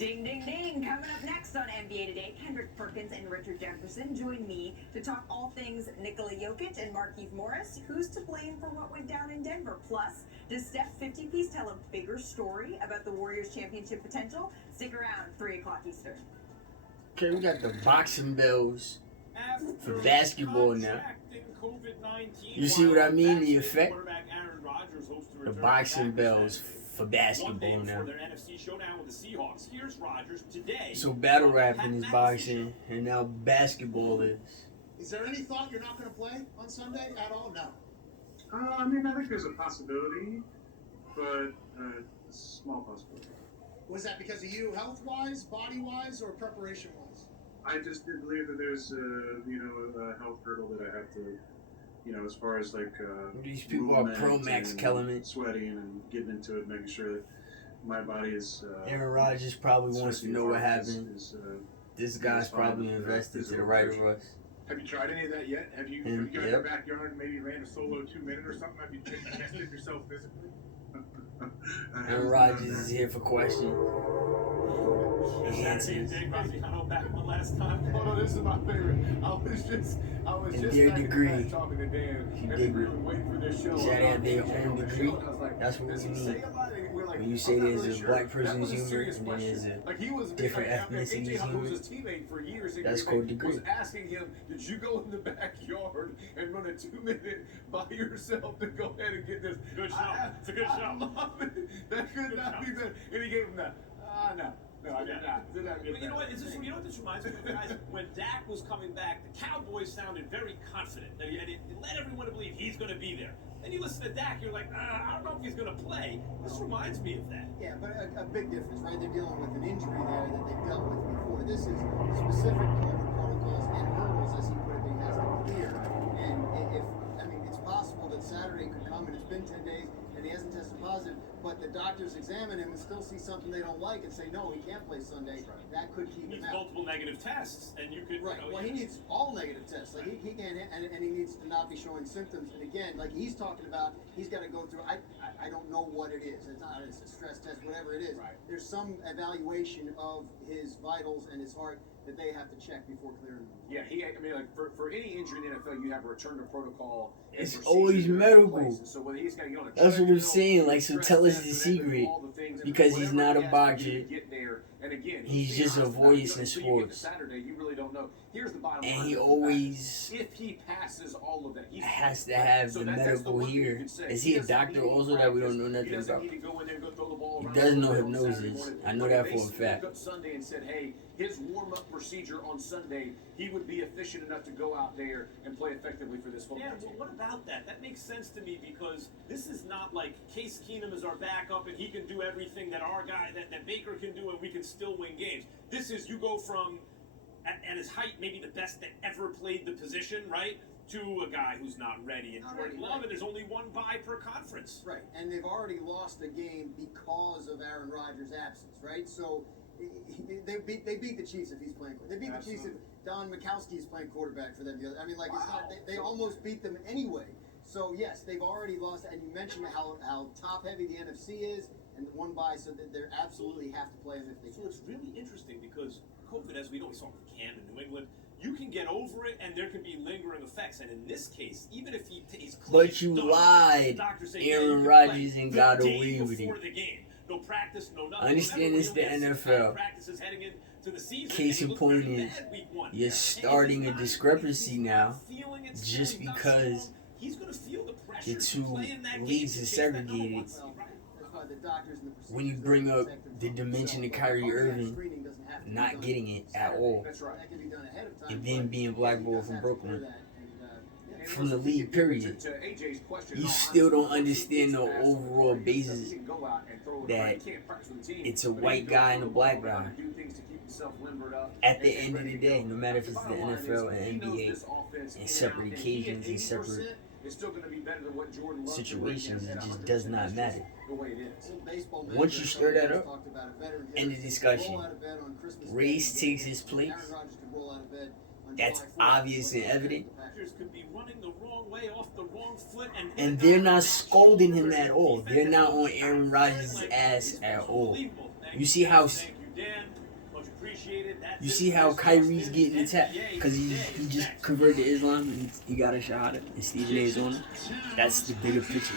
Ding, ding, ding. Coming up next on NBA Today, Kendrick Perkins and Richard Jefferson join me to talk all things Nikola Jokic and Markieff Morris. Who's to blame for what went down in Denver? Plus, does Steph 50-piece tell a bigger story about the Warriors' championship potential? Stick around, 3 o'clock Eastern. Okay, we got the boxing bells for basketball now. You see what I mean? The effect? The boxing bells for basketball now. So battle rapping is boxing, and now basketball is. Is there any thought you're not going to play on Sunday at all? No. I mean, I think there's a possibility, but a small possibility. Was that because of you, health-wise, body-wise, or preparation-wise? I just did believe that there's a health hurdle that I have to, as far as like these people are pro Max Kellerman, sweating and getting into it, making sure that my body is. Aaron Rodgers probably wants to know what happened. This guy's probably invested to the right of us. Have you tried any of that yet? Have you got in your backyard and maybe ran a solo 2-minute or something? Have you tested yourself physically? Aaron Rodgers is here for questions. He answers. Back on last time. Oh no, this is my favorite. I was just their degree. Talking to Dan, and we were waiting for this show. Shout out their own degree. That's what we mean. When you say there's a black person's humor and then there's a different ethnicity's humor, that's called degree. I was asking him, did you go in the backyard and run a 2-minute by yourself to go ahead and get this? Good show. It's a good show. That could not be better. And he gave him that. No. No, I did not. But you know what? You know what this reminds me of, guys? When Dak was coming back, the Cowboys sounded very confident. And it led everyone to believe he's going to be there. Then you listen to Dak, you're like, I don't know if he's going to play. This reminds me of that. Yeah, but a big difference, right? They're dealing with an injury there that they've dealt with before. This is specific COVID protocols and hurdles, as he put it, that he has to clear. And it's possible that Saturday could come, and it's been 10 days, and he hasn't tested positive, but the doctors examine him and still see something they don't like and say, no, he can't play Sunday. Right. That could keep him out. Multiple negative tests, and you could... Right. Well, he needs all negative tests. Like, he can't... And he needs to not be showing symptoms. And again, like he's talking about, he's got to go through... I don't know what it is. It's a stress test, whatever it is. Right. There's some evaluation of his vitals and his heart that they have to check before clearing him. Yeah, for any injury in the NFL, you have a return to protocol. It's always medical. So whether he's got to get on a That's what I'm saying. Like, so tell us the secret, because he's not a boxer. And again, he's just a voice in sports. Saturday, you really don't know. Here's the bottom line. And he always if he passes all of that, has to have the medical here. Is he a doctor also that we don't know nothing about? He does know hypnosis. I know that for a fact. Sunday and said, hey, his warm-up procedure on Sunday, he would be efficient enough to go out there and play effectively for this football team. Yeah, well, what about that? That makes sense to me because this is not like Case Keenum is our backup and he can do everything that our guy, that Baker can do, and we can still win games. This is, you go from, at his height, maybe the best that ever played the position, right? To a guy who's not ready. And Jordan Love, and there's only one bye per conference. Right, and they've already lost a game because of Aaron Rodgers' absence, right? So they beat the Chiefs if he's playing. They beat the Chiefs if Don Mikowski is playing quarterback for them. I mean, like, it's not, they almost beat them anyway. So yes, they've already lost. And you mentioned how top-heavy the NFC is, and the one bye, so that they absolutely have to play them if they can. So it's really interesting because COVID, as we know, we saw with Cam in New England, you can get over it, and there can be lingering effects. And in this case, even if he's clean, but you lied. Aaron Rodgers and got away with it. No practice, no nothing. I understand it's the NFL. Case in point is, you're starting a discrepancy now just because the two leagues are segregated. When you bring up the dimension of Kyrie Irving not getting it at all, and then being blackballed from Brooklyn, from the league, period, you still don't understand the overall basis that it's a white guy and a black guy. At the end of the day, no matter if it's the NFL and NBA, in separate occasions, in separate situations, it just does not matter. Once you stir that up, end the discussion. Race takes its place. That's obvious and evident. And they're not scolding him at all. They're not on Aaron Rodgers' ass at all. You see how Dan. Much appreciated. That's You it see for how this Kyrie's Austin getting attacked NBA because he Today. just converted to Islam and he got a shot and Stephen A. is on him. That's the bigger picture.